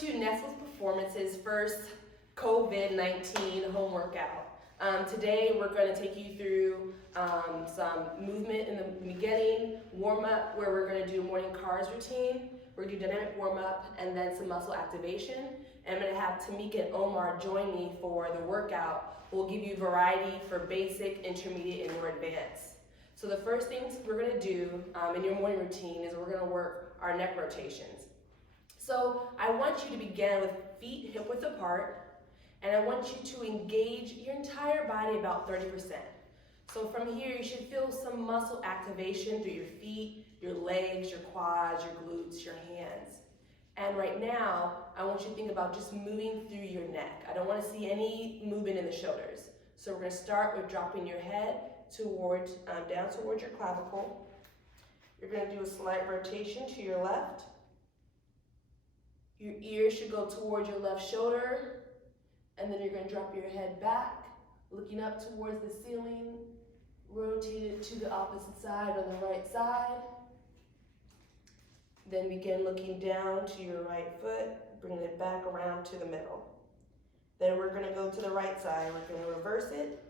to Nestle's Performance's first COVID-19 home workout. Today we're going to take you through some movement in the beginning, warm up where we're going to do morning cars routine. We're going to do dynamic warm up and then some muscle activation. And I'm going to have Tamika and Omar join me for the workout. We'll give you variety for basic, intermediate, and more advanced. So the first things we're going to do in your morning routine is we're going to work our neck rotations. So I want you to begin with feet hip width apart, and I want you to engage your entire body about 30%. So from here, you should feel some muscle activation through your feet, your legs, your quads, your glutes, your hands. And right now, I want you to think about just moving through your neck. I don't want to see any movement in the shoulders. So we're going to start with dropping your head towards, down towards your clavicle. You're going to do a slight rotation to your left. Your ears should go towards your left shoulder, and then you're going to drop your head back, looking up towards the ceiling, rotate it to the opposite side on the right side. Then begin looking down to your right foot, bringing it back around to the middle. Then we're going to go to the right side. We're going to reverse it,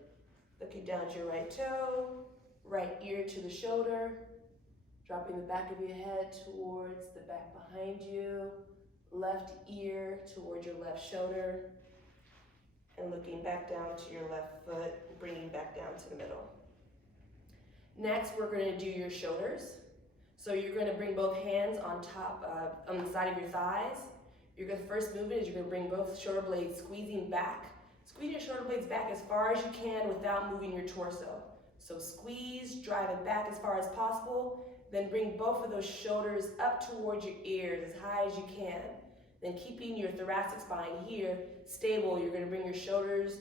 looking down to your right toe, right ear to the shoulder, dropping the back of your head towards the back behind you, left ear towards your left shoulder, and looking back down to your left foot, bringing back down to the middle. Next, we're going to do your shoulders. So you're going to bring both hands on the side of your thighs. The first movement is you're going to bring both shoulder blades squeezing back. Squeeze your shoulder blades back as far as you can without moving your torso. So squeeze, drive it back as far as possible, then bring both of those shoulders up towards your ears as high as you can. Then keeping your thoracic spine here stable, you're going to bring your shoulders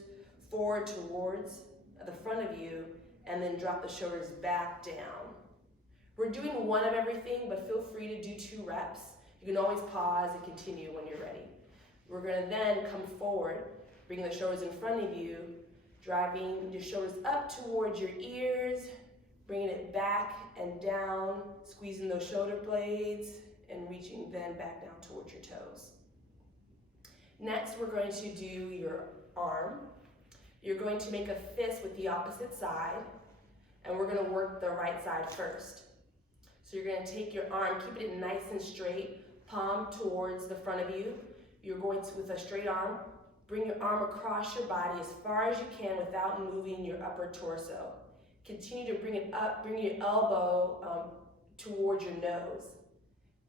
forward towards the front of you and then drop the shoulders back down. We're doing one of everything, but feel free to do 2 reps. You can always pause and continue when you're ready. We're going to then come forward, bringing the shoulders in front of you, driving your shoulders up towards your ears, bringing it back and down, squeezing those shoulder blades, and reaching then back down towards your toes. Next, we're going to do your arm. You're going to make a fist with the opposite side, and we're going to work the right side first. So you're going to take your arm, keep it nice and straight, palm towards the front of you. You're going to, with a straight arm, bring your arm across your body as far as you can without moving your upper torso. Continue to bring it up, bring your elbow towards your nose.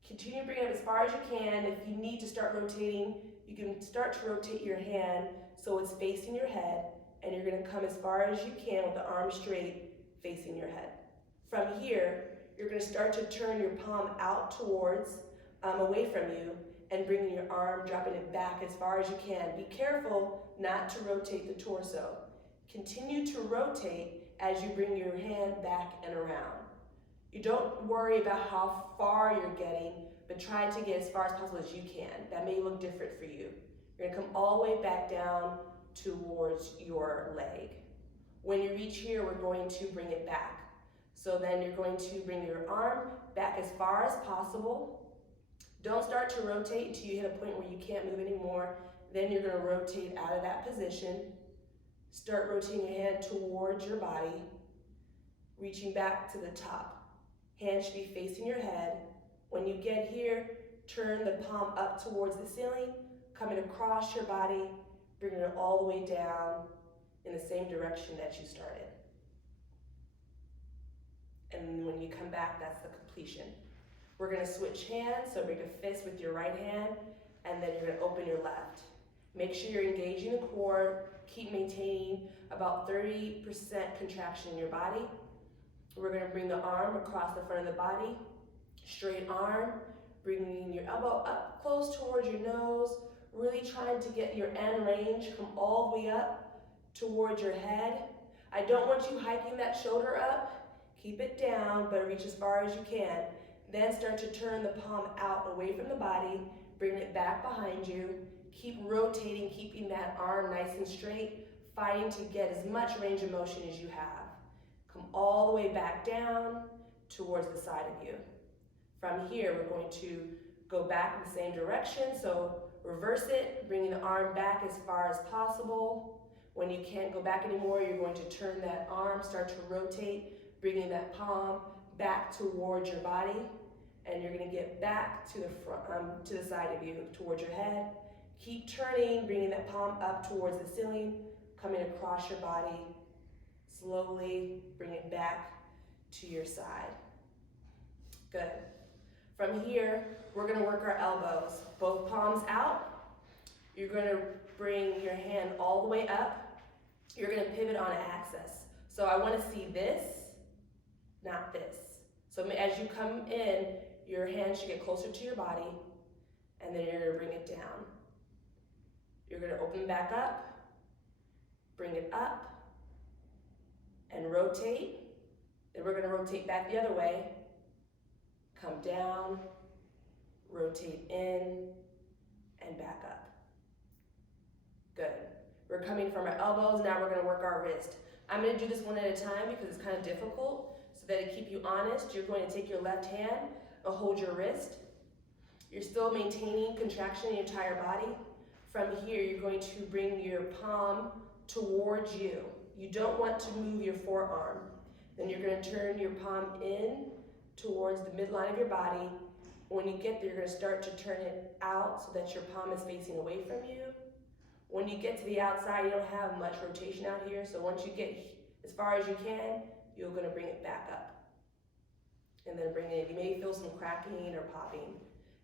Continue to bring it up as far as you can. If you need to start rotating, you can start to rotate your hand so it's facing your head, and you're going to come as far as you can with the arm straight facing your head. From here, you're going to start to turn your palm out towards, away from you, and bringing your arm, dropping it back as far as you can. Be careful not to rotate the torso. Continue to rotate as you bring your hand back and around. You don't worry about how far you're getting, but try to get as far as possible as you can. That may look different for you. You're going to come all the way back down towards your leg. When you reach here, we're going to bring it back. So then you're going to bring your arm back as far as possible. Don't start to rotate until you hit a point where you can't move anymore. Then you're going to rotate out of that position. Start rotating your hand towards your body, reaching back to the top. Hands should be facing your head. When you get here, turn the palm up towards the ceiling, coming across your body, bringing it all the way down in the same direction that you started. And when you come back, that's the completion. We're going to switch hands, so make a fist with your right hand, and then you're going to open your left. Make sure you're engaging the core. Keep maintaining about 30% contraction in your body. We're going to bring the arm across the front of the body. Straight arm, bringing your elbow up close towards your nose, really trying to get your end range come all the way up towards your head. I don't want you hiking that shoulder up. Keep it down, but reach as far as you can. Then start to turn the palm out away from the body, bring it back behind you. Keep rotating, keeping that arm nice and straight, fighting to get as much range of motion as you have. Come all the way back down towards the side of you. From here, we're going to go back in the same direction. So reverse it, bringing the arm back as far as possible. When you can't go back anymore, you're going to turn that arm, start to rotate, bringing that palm back towards your body, and you're going to get back to the front, to the side of you, towards your head. Keep turning, bringing that palm up towards the ceiling, coming across your body, slowly bring it back to your side. Good. From here, we're going to work our elbows. Both palms out. You're going to bring your hand all the way up. You're going to pivot on an axis. So I want to see this, not this. So as you come in, your hand should get closer to your body, and then you're going to bring it down. You're going to open back up, bring it up, and rotate. Then we're going to rotate back the other way. Come down, rotate in, and back up. Good. We're coming from our elbows, now we're going to work our wrist. I'm going to do this one at a time because it's kind of difficult. So that to keep you honest, you're going to take your left hand and hold your wrist. You're still maintaining contraction in your entire body. From here, you're going to bring your palm towards you. You don't want to move your forearm. Then you're going to turn your palm in towards the midline of your body. When you get there, you're going to start to turn it out so that your palm is facing away from you. When you get to the outside, you don't have much rotation out here, so once you get as far as you can, you're going to bring it back up. And then bring it in. You may feel some cracking or popping.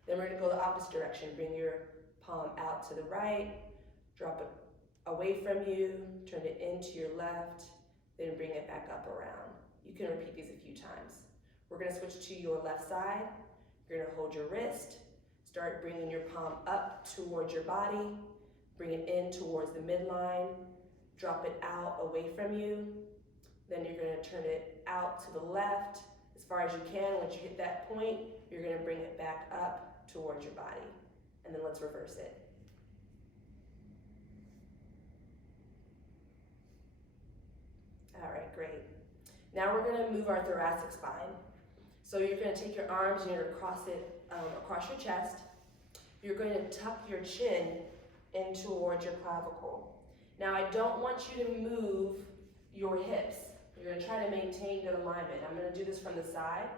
Then we're going to go the opposite direction. Bring your palm out to the right, drop it away from you, turn it into your left, then bring it back up around. You can repeat these a few times. We're going to switch to your left side. You're going to hold your wrist, start bringing your palm up towards your body, bring it in towards the midline, drop it out away from you. Then you're going to turn it out to the left as far as you can. Once you hit that point, you're going to bring it back up towards your body. And then let's reverse it. All right, great. Now we're going to move our thoracic spine. So you're going to take your arms and you're going to cross it across your chest. You're going to tuck your chin in towards your clavicle. Now I don't want you to move your hips. You're going to try to maintain good alignment. I'm going to do this from the side.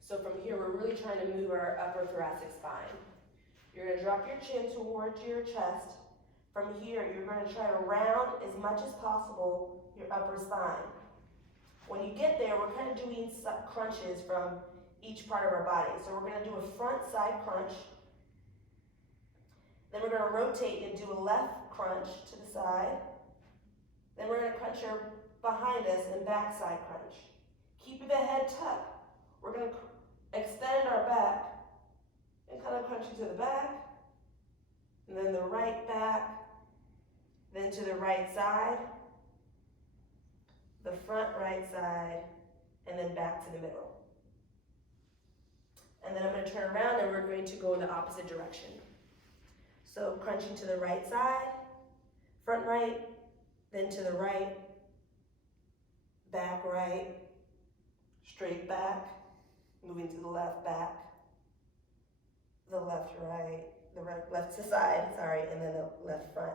So from here, we're really trying to move our upper thoracic spine. You're going to drop your chin towards your chest. From here, you're going to try to round as much as possible your upper spine. When you get there, we're kind of doing crunches from each part of our body. So we're going to do a front side crunch. Then we're going to rotate and do a left crunch to the side. Then we're going to crunch our behind us and back side crunch. Keep the head tucked. We're going to extend our back and kind of crunch it to the back, and then the right back, then to the right side, the front right side, and then back to the middle. And then I'm going to turn around and we're going to go in the opposite direction. So crunching to the right side, front right, then to the right, back right, straight back, moving to the left back, the left right, the right, left to side, sorry, and then the left front,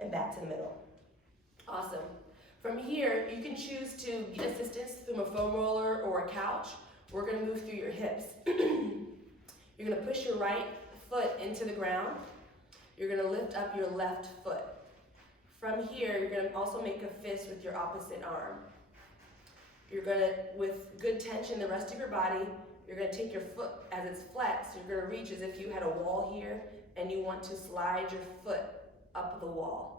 and back to the middle. Awesome. From here, you can choose to get assistance through a foam roller or a couch. We're going to move through your hips. You're going to push your right foot into the ground. You're going to lift up your left foot. From here, you're going to also make a fist with your opposite arm. You're going to, with good tension the rest of your body, you're going to take your foot as it's flexed. You're going to reach as if you had a wall here and you want to slide your foot up the wall.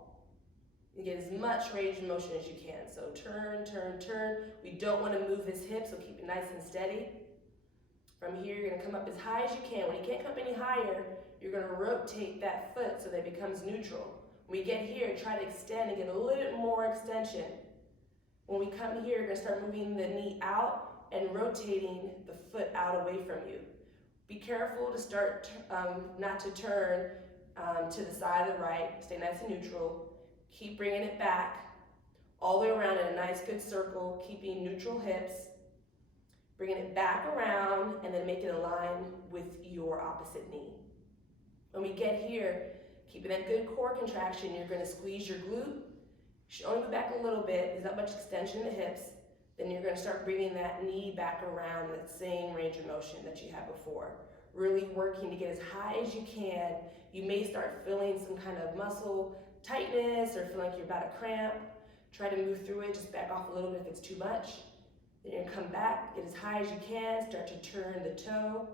You get as much range of motion as you can. So turn, turn, turn. We don't want to move this hip, so keep it nice and steady. From here, you're going to come up as high as you can. When you can't come up any higher, you're going to rotate that foot so that it becomes neutral. When we get here, try to extend and get a little bit more extension. When we come here, you're going to start moving the knee out and rotating the foot out away from you. Be careful to start not to turn to the side of the right. Stay nice and neutral. Keep bringing it back all the way around in a nice good circle, keeping neutral hips. Bringing it back around and then make it align with your opposite knee. When we get here, keeping that good core contraction, you're gonna squeeze your glute. You should only move back a little bit. There's not much extension in the hips. Then you're gonna start bringing that knee back around that same range of motion that you had before. Really working to get as high as you can. You may start feeling some kind of muscle tightness or feel like you're about to cramp. Try to move through it, just back off a little bit if it's too much. Then you're gonna come back, get as high as you can, start to turn the toe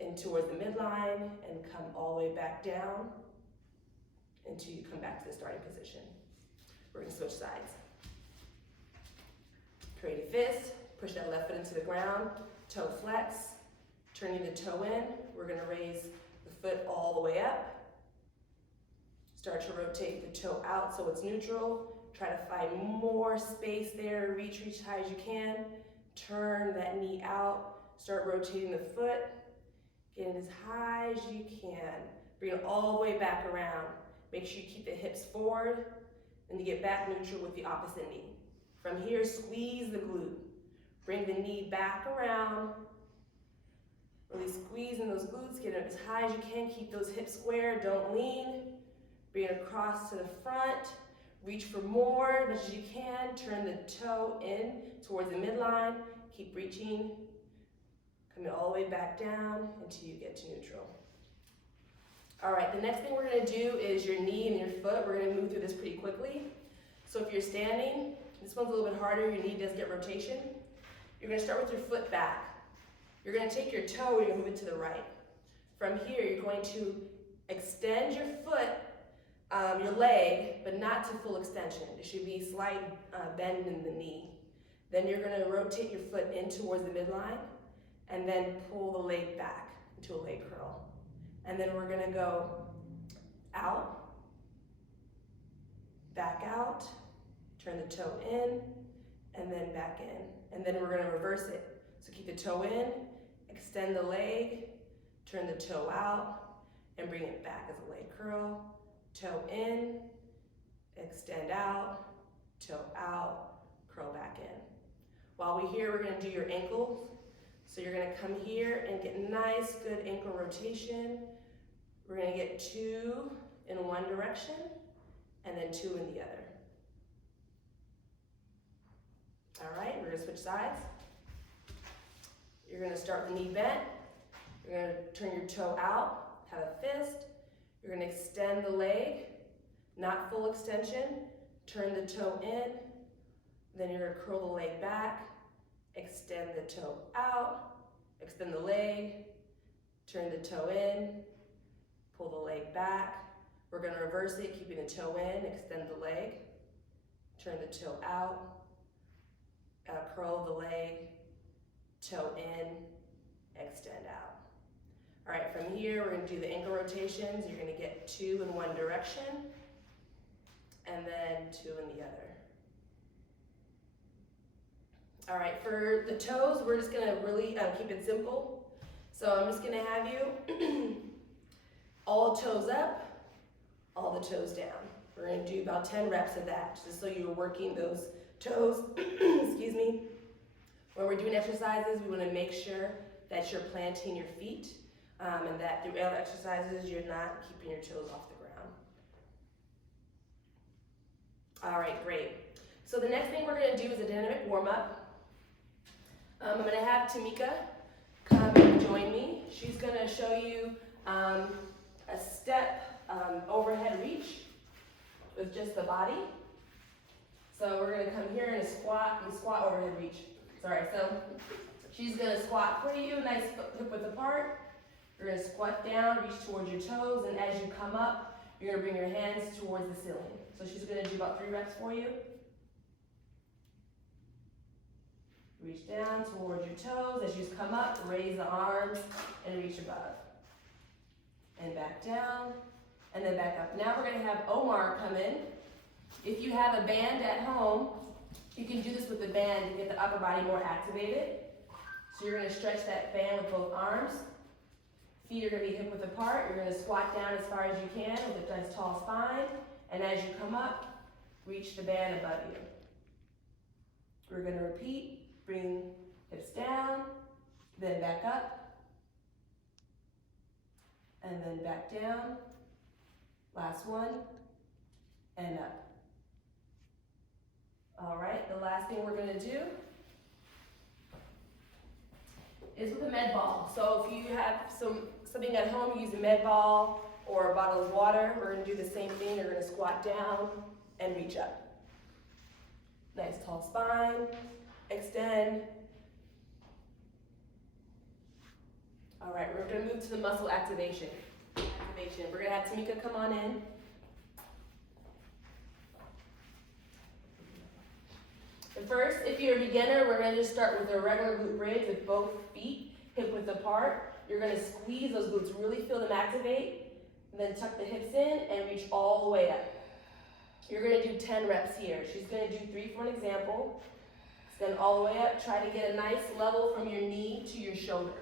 in towards the midline and come all the way back down until you come back to the starting position. We're gonna switch sides. Create a fist, push that left foot into the ground, toe flex, turning the toe in. We're gonna raise the foot all the way up. Start to rotate the toe out so it's neutral. Try to find more space there, reach as high as you can. Turn that knee out, start rotating the foot. Get it as high as you can. Bring it all the way back around. Make sure you keep the hips forward and you get back neutral with the opposite knee. From here, squeeze the glute. Bring the knee back around. Really squeeze in those glutes, get it as high as you can. Keep those hips square, don't lean. Bring it across to the front. Reach for more as much as you can. Turn the toe in towards the midline. Keep reaching. Coming all the way back down until you get to neutral. All right, the next thing we're gonna do is your knee and your foot. We're gonna move through this pretty quickly. So if you're standing, this one's a little bit harder, your knee does get rotation. You're gonna start with your foot back. You're gonna take your toe and you're gonna move it to the right. From here, you're going to extend your foot, your leg, but not to full extension. There should be a slight bend in the knee. Then you're gonna rotate your foot in towards the midline and then pull the leg back into a leg curl. And then we're gonna go out, back out, turn the toe in, and then back in. And then we're gonna reverse it. So keep the toe in, extend the leg, turn the toe out, and bring it back as a leg curl. Toe in, extend out, toe out, curl back in. While we're here, we're gonna do your ankles. So you're gonna come here and get nice, good ankle rotation. We're gonna get 2 in one direction and then 2 in the other. All right, we're gonna switch sides. You're gonna start the knee bent. You're gonna turn your toe out, have a fist. You're gonna extend the leg, not full extension. Turn the toe in. Then you're gonna curl the leg back, extend the toe out, extend the leg, turn the toe in, pull the leg back. We're gonna reverse it, keeping the toe in, extend the leg, turn the toe out, curl the leg, toe in, extend out. All right, from here, we're gonna do the ankle rotations. You're gonna get 2 in one direction, and then 2 in the other. All right, for the toes, we're just gonna really keep it simple. So I'm just gonna have you all toes up, all the toes down. We're gonna do about 10 reps of that, just so you're working those toes, excuse me. When we're doing exercises, we wanna make sure that you're planting your feet and that through other exercises, you're not keeping your toes off the ground. All right, great. So the next thing we're gonna do is a dynamic warm-up. I'm gonna have Tamika come and join me. She's gonna show you a step overhead reach with just the body. So we're gonna come here and squat overhead reach. Sorry, so she's gonna squat for you, nice hip width apart. You're gonna squat down, reach towards your toes, and as you come up, you're gonna bring your hands towards the ceiling. So she's gonna do about 3 reps for you. Reach down towards your toes. As you come up, raise the arms and reach above. And back down, and then back up. Now we're gonna have Omar come in. If you have a band at home, you can do this with the band to get the upper body more activated. So you're gonna stretch that band with both arms. Feet are gonna be hip width apart. You're gonna squat down as far as you can with a nice tall spine. And as you come up, reach the band above you. We're gonna repeat. Bring hips down, then back up, and then back down. Last one, and up. All right, the last thing we're gonna do is with a med ball. So if you have something at home, you use a med ball or a bottle of water, we're gonna do the same thing. You're gonna squat down and reach up. Nice tall spine, extend. All right, we're gonna move to the muscle activation. We're gonna have Tamika come on in. But first, if you're a beginner, we're gonna just start with a regular glute bridge with both feet hip width apart. You're gonna squeeze those glutes, really feel them activate, and then tuck the hips in and reach all the way up. You're gonna do 10 reps here. She's gonna do 3 for an example. Extend all the way up. Try to get a nice level from your knee to your shoulder.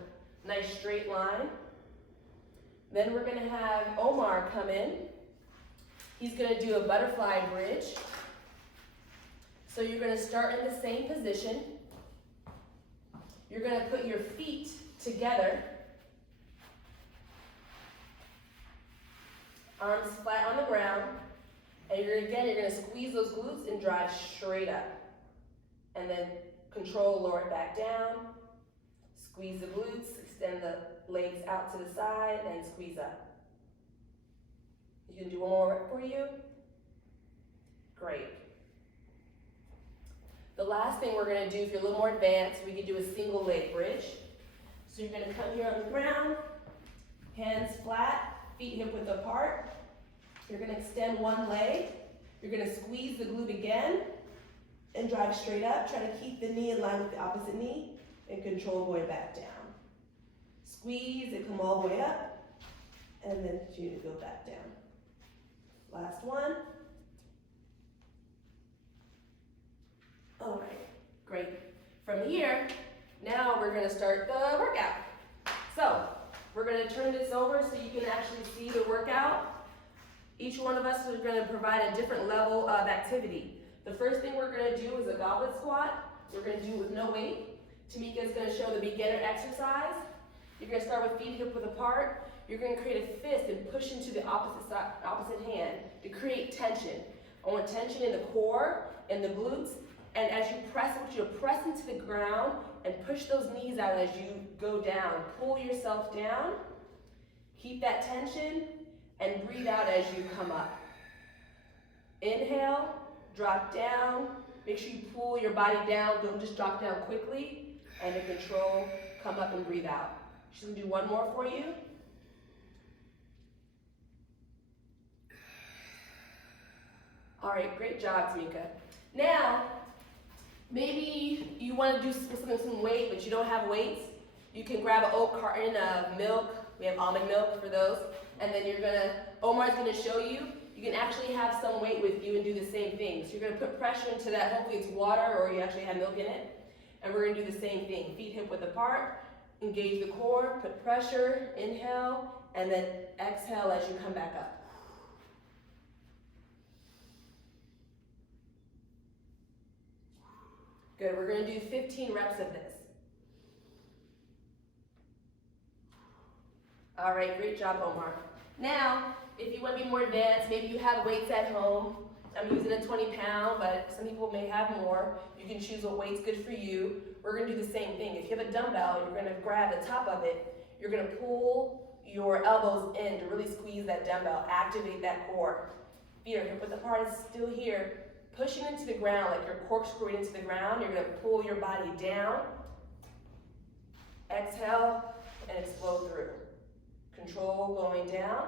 Nice straight line. Then we're gonna have Omar come in. He's gonna do a butterfly bridge. So you're gonna start in the same position. You're gonna put your feet together. Arms flat on the ground. And you're gonna squeeze those glutes and drive straight up. And then control, lower it back down. Squeeze the glutes, extend the legs out to the side, and squeeze up. You can do one more rep for you. Great. The last thing we're gonna do, if you're a little more advanced, we can do a single leg bridge. So you're gonna come here on the ground, hands flat, feet hip width apart. You're gonna extend one leg. You're gonna squeeze the glute again and drive straight up. Try to keep the knee in line with the opposite knee and control going back down. Squeeze and come all the way up, and then continue to go back down. Last one. All right, great. From here, now we're gonna start the workout. So, we're gonna turn this over so you can actually see the workout. Each one of us is gonna provide a different level of activity. The first thing we're gonna do is a goblet squat. We're gonna do it with no weight. Tamika's gonna show the beginner exercise. You're gonna start with feet hip width apart. You're gonna create a fist and push into the opposite hand to create tension. I want tension in the core and the glutes. And as you press, I want you to press into the ground and push those knees out as you go down. Pull yourself down. Keep that tension and breathe out as you come up. Inhale, drop down. Make sure you pull your body down. Don't just drop down quickly. And to control, come up and breathe out. She's gonna do one more for you. All right, great job, Tamika. Now, maybe you want to do something with some weight, but you don't have weights. You can grab an old carton of milk. We have almond milk for those. And then Omar's gonna show you. You can actually have some weight with you and do the same thing. So you're gonna put pressure into that. Hopefully it's water or you actually have milk in it. And we're gonna do the same thing. Feet hip width apart. Engage the core, put pressure, inhale, and then exhale as you come back up. Good, we're gonna do 15 reps of this. All right, great job, Omar. Now, if you wanna be more advanced, maybe you have weights at home. I'm using a 20-pound, but some people may have more. You can choose what weight's good for you. We're gonna do the same thing. If you have a dumbbell, you're gonna grab the top of it. You're gonna pull your elbows in to really squeeze that dumbbell, activate that core. Feet are hip width apart, is still here. Pushing into the ground, like you're corkscrewing into the ground. You're gonna pull your body down. Exhale and explode through. Control going down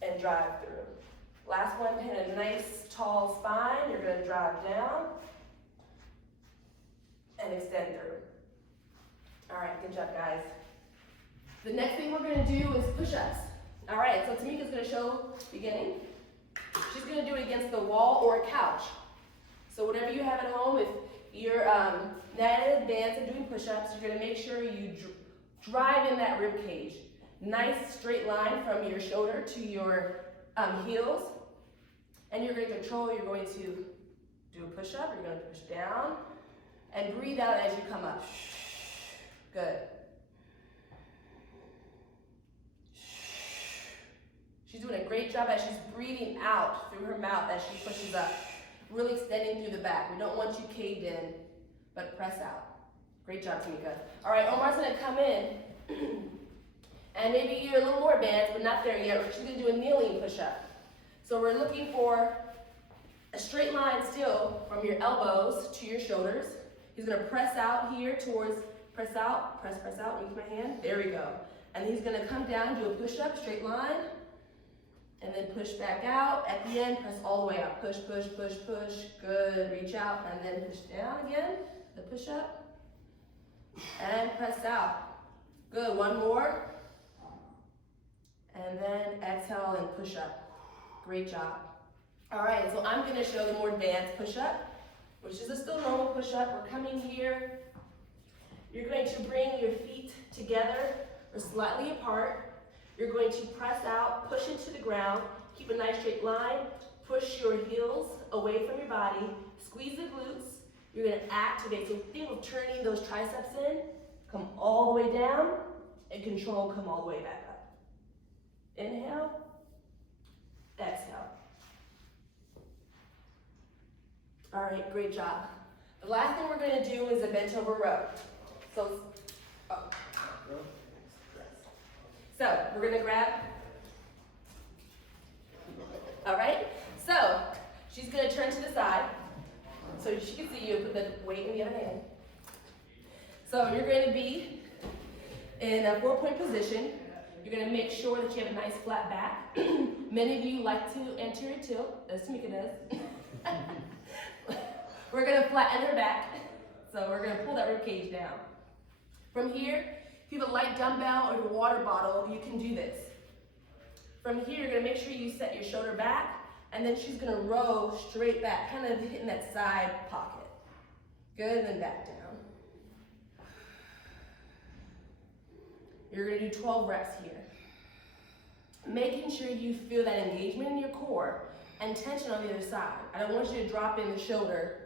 and drive through. Last one, hit a nice tall spine. You're gonna drive down and extend through. All right, good job, guys. The next thing we're gonna do is push-ups. All right, so Tamika's gonna show beginning. She's gonna do it against the wall or a couch. So whatever you have at home, if you're not in advance of doing push-ups, you're gonna make sure you drive in that rib cage. Nice straight line from your shoulder to your heels. And you're gonna control, you're going to do a push-up, you're gonna push down, and breathe out as you come up. Good. a great job as she's breathing out through her mouth as she pushes up. Really extending through the back. We don't want you caved in, but press out. Great job, Tamika. All right, Omar's gonna come in, and maybe you're a little more advanced, but not there yet. She's gonna do a kneeling push-up. So we're looking for a straight line still from your elbows to your shoulders. He's gonna press out here towards, press out, press out, use my hand. There we go. And he's gonna come down, do a push-up, straight line, and then push back out. At the end, press all the way out. Push, push, push, push. Good, reach out, and then push down again, the push-up. And press out. Good, one more. And then exhale and push up. Great job. All right, so I'm gonna show the more advanced push-up, which is a still normal push-up. We're coming here. You're going to bring your feet together or slightly apart. You're going to press out, push into the ground, keep a nice straight line, push your heels away from your body, squeeze the glutes. You're gonna activate, so think of turning those triceps in, come all the way down, and control, come all the way back up. Inhale, exhale. All right, great job. The last thing we're gonna do is a bent over row. So we're gonna grab, all right? So she's gonna turn to the side so she can see you, put the weight in the other hand. So you're gonna be in a 4-point position. You're gonna make sure that you have a nice flat back. Many of you like to anterior tilt, as Tamika does. We're gonna flatten her back. So we're gonna pull that rib cage down. From here, if you have a light dumbbell or a water bottle, you can do this. From here, you're gonna make sure you set your shoulder back, and then she's gonna row straight back, kind of hitting that side pocket. Good, and then back down. You're gonna do 12 reps here. Making sure you feel that engagement in your core and tension on the other side. I don't want you to drop in the shoulder.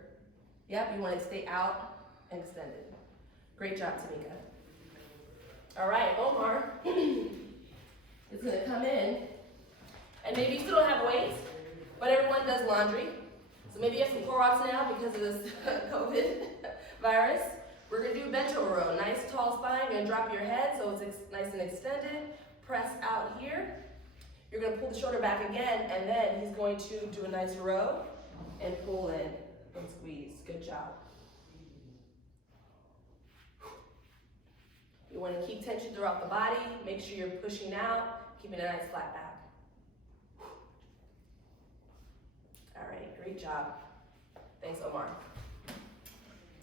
Yep, you want to stay out and extended. Great job, Tamika. All right, Omar is gonna come in, and maybe you still don't have weights, but everyone does laundry. So maybe you have some Clorox now because of this COVID virus. We're gonna do a bent over row. Nice tall spine, you're gonna drop your head so it's nice and extended. Press out here. You're gonna pull the shoulder back again, and then he's going to do a nice row and pull in and squeeze. Good job. You want to keep tension throughout the body. Make sure you're pushing out, keeping a nice flat back. All right, great job. Thanks, Omar.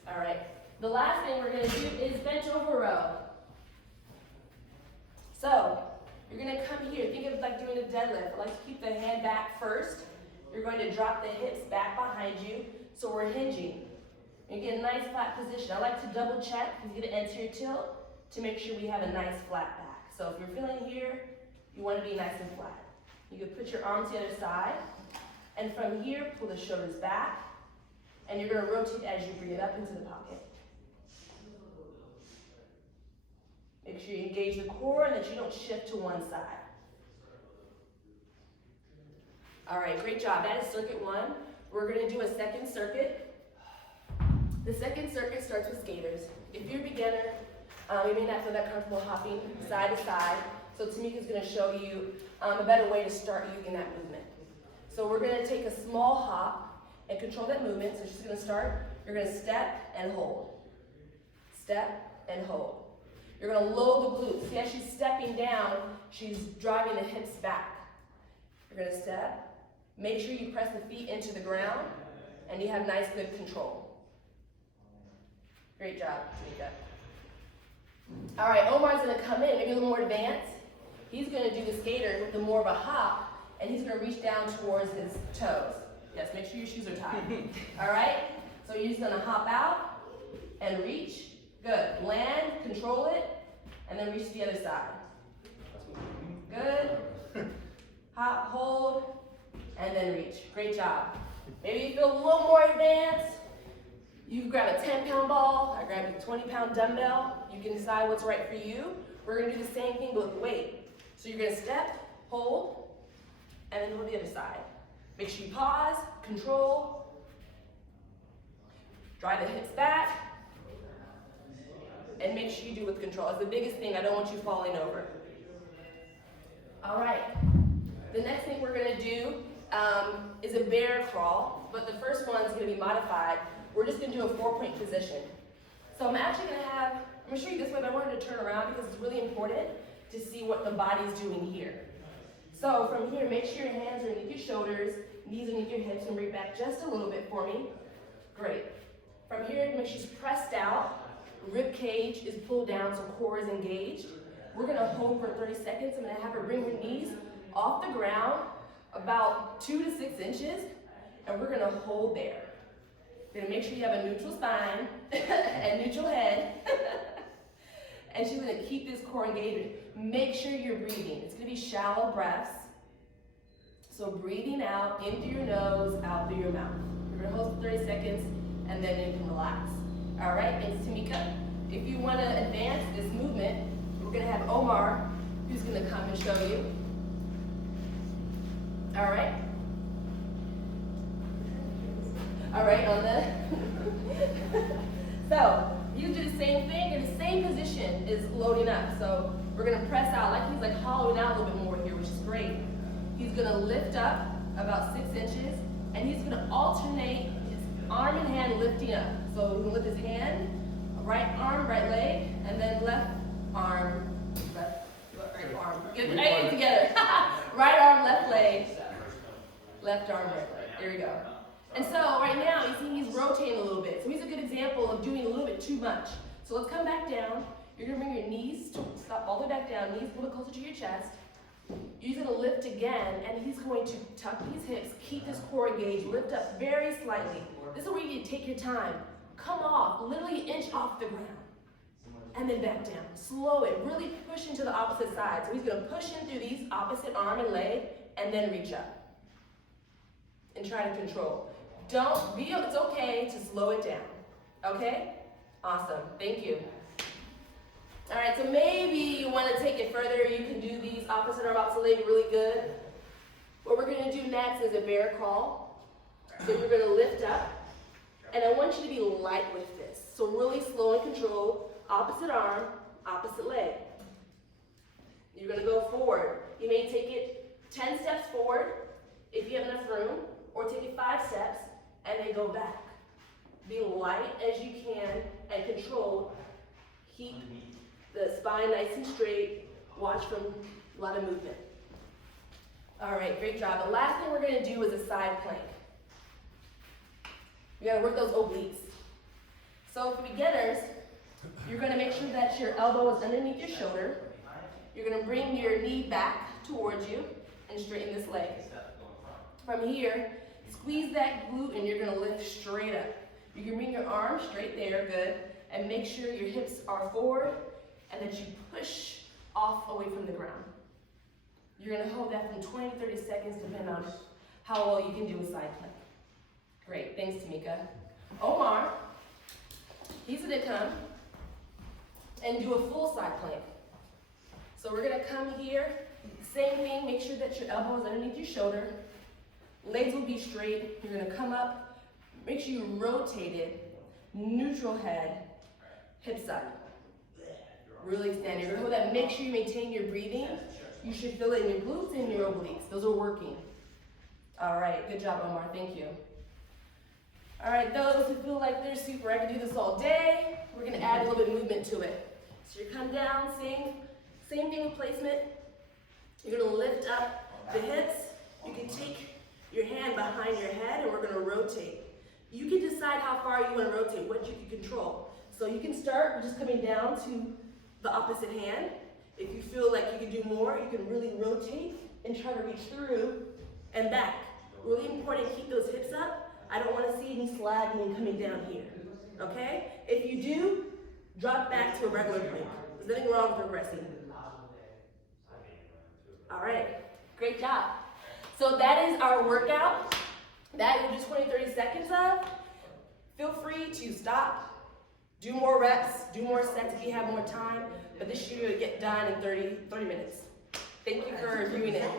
All right, the last thing we're gonna do is bench over row. So, you're gonna come here, think of it like doing a deadlift. I like to keep the hand back first. You're going to drop the hips back behind you, so we're hinging. You get a nice flat position. I like to double check, you get an anterior tilt, to make sure we have a nice flat back. So if you're feeling here, you want to be nice and flat. You can put your arms to the other side, and from here, pull the shoulders back, and you're gonna rotate as you bring it up into the pocket. Make sure you engage the core and that you don't shift to one side. All right, great job. That is circuit 1. We're gonna do a second circuit. The second circuit starts with skaters. If you're a beginner, you may not feel that comfortable hopping side to side, so Tamika's gonna show you a better way to start using that movement. So we're gonna take a small hop and control that movement. So she's gonna start, you're gonna step and hold. Step and hold. You're gonna load the glutes. See, as she's stepping down, she's driving the hips back. You're gonna step. Make sure you press the feet into the ground, and you have nice, good control. Great job, Tamika. All right, Omar's gonna come in, maybe a little more advanced. He's gonna do the skater with more of a hop, and he's gonna reach down towards his toes. Yes, make sure your shoes are tied. All right, so you're just gonna hop out and reach. Good, land, control it, and then reach to the other side. Good, hop, hold, and then reach. Great job. Maybe you feel a little more advanced. You can grab a 10-pound ball, I grab a 20-pound dumbbell. You can decide what's right for you. We're gonna do the same thing but with weight. So you're gonna step, hold, then go to the other side. Make sure you pause, control, drive the hips back, and make sure you do it with control. It's the biggest thing. I don't want you falling over. All right. The next thing we're going to do is a bear crawl, but the first one is going to be modified. We're just going to do a 4-point position. So I'm actually going to show you this way, but I wanted to turn around because it's really important to see what the body's doing here. So from here, make sure your hands are underneath your shoulders, knees underneath your hips, and bring back just a little bit for me. Great. From here, make sure she's pressed out. Rib cage is pulled down, so core is engaged. We're going to hold for 30 seconds. I'm going to have her bring her knees off the ground about 2 to 6 inches, and we're going to hold there. Then make sure you have a neutral spine and neutral head. And she's going to keep this core engaged. Make sure you're breathing. It's going to be shallow breaths. So breathing out in through your nose, out through your mouth. We're going to hold for 30 seconds, and then you can relax. All right, thanks, Tamika. If you want to advance this movement, we're going to have Omar, who's going to come and show you. All right. All right, on the. So, you do the same thing, and the same position is loading up. So, we're going to press out, like he's like hollowing out a little bit more here, which is great. He's going to lift up about 6 inches, and he's going to alternate his arm and hand lifting up. So, he's going to lift his hand, right arm, right leg, and then left arm, right arm. Get it together. Right arm, left leg, left arm, right leg. There we go. And so right now, you see he's rotating a little bit. So he's a good example of doing a little bit too much. So let's come back down. You're gonna bring your knees, stop all the way back down, knees a little closer to your chest. You're gonna lift again, and he's going to tuck his hips, keep this core engaged, lift up very slightly. This is where you need to take your time. Come off, literally an inch off the ground. And then back down. Slow it, really push into the opposite side. So he's gonna push in through these opposite arm and leg, and then reach up. And try to control. It's okay to slow it down. Okay? Awesome, thank you. All right, so maybe you want to take it further. You can do these opposite arm, opposite leg really good. What we're going to do next is a bear crawl. So you're going to lift up, and I want you to be light with this. So really slow and controlled, opposite arm, opposite leg. You're going to go forward. You may take it 10 steps forward if you have enough room, or take it 5 steps, and then go back. Be light as you can and controlled. Keep the spine nice and straight. Watch from a lot of movement. All right, great job. The last thing we're going to do is a side plank. You got to work those obliques. So for beginners, you're going to make sure that your elbow is underneath your shoulder. You're going to bring your knee back towards you and straighten this leg. From here, squeeze that glute and you're going to lift straight up. You can bring your arms straight there, good, and make sure your hips are forward and that you push off away from the ground. You're going to hold that from 20 to 30 seconds depending on how well you can do a side plank. Great, thanks Tamika. Omar, he's going to come and do a full side plank. So we're going to come here, same thing, make sure that your elbow is underneath your shoulder. Legs will be straight. You're going to come up. Make sure you rotate it. Neutral head. Hips up. Really extend. You're going to hold that. Make sure you maintain your breathing. You should feel it in your glutes and your obliques. Those are working. All right. Good job, Omar. Thank you. All right. Those who feel like they're super, I can do this all day. We're going to add a little bit of movement to it. So you come down. Same thing with placement. You're going to lift up the hips. You can take your hand behind your head and we're going to rotate. You can decide how far you want to rotate, what you can control. So you can start with just coming down to the opposite hand. If you feel like you can do more, you can really rotate and try to reach through and back. Really important, keep those hips up. I don't want to see any slagging and coming down here. Okay? If you do, drop back to a regular plank. There's nothing wrong with regressing. All right, great job. So that is our workout. That you'll do 20, 30 seconds of. Feel free to stop, do more reps, do more sets if you have more time, but this should get done in 30 minutes. Thank you for viewing it.